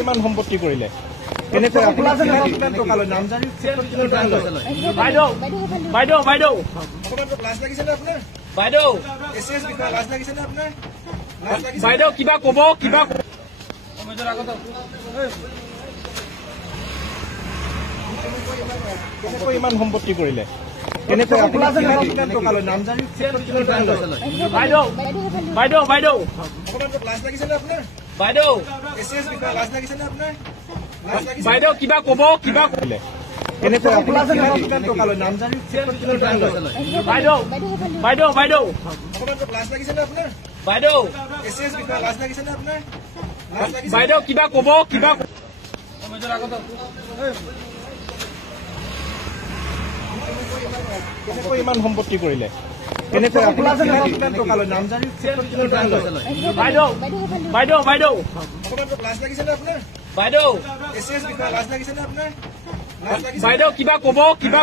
ইমান সম্পত্তি কৰিলে বাইদেউ কিবা কব কিবা ইমান সম্পত্তি কৰিলে বাইদেউ বাইদেউ বাইদেউ বাইদেউ বাইদেউ কিবা কব কিবা কৰিলে বাইদেউ বাইদেউ বাইদেউ বাইদেউ বাইদেউ কিবা কব কিবা ইমান সম্পত্তি কৰিলে বাইদেউ বাইদেউ বাইদেউ বাইদেউ বাইদেউ কিবা কব কিবা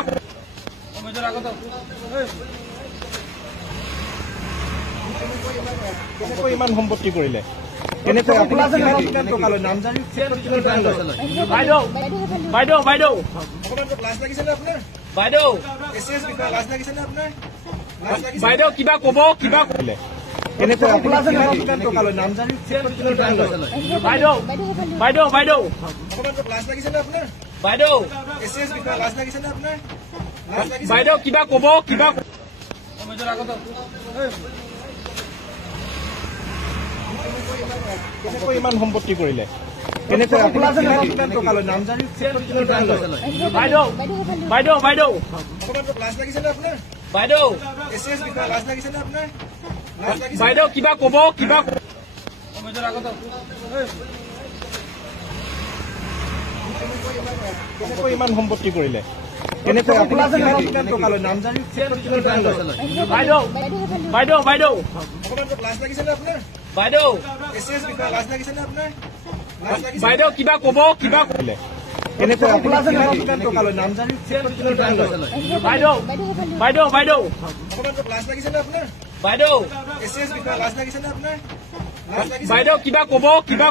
ইমান সম্পত্তি কৰিলে বাইদেউ বাইদেউ বাইদেউ বাইদেউ বাইদেউ কিবা কব কিবা কৰিলে বাইদেউ বাইদেউ বাইদেউ বাইদেউ বাইদেউ কিবা কব কিবা ইমান সম্পত্তি কৰিলে বাইদেউ বাইদেউ বাইদেউ বাইদেউ বাইদেউ কিবা কব কিবা ইমান সম্পত্তি কৰিলে বাইদেউ বাইদেউ বাইদেউ বাইদেউ বাইদেউ কিবা কব কিবা কৰিলে বাইদেউ বাইদেউ বাইদেউ বাইদেউ বাইদেউ কিবা কব কিবা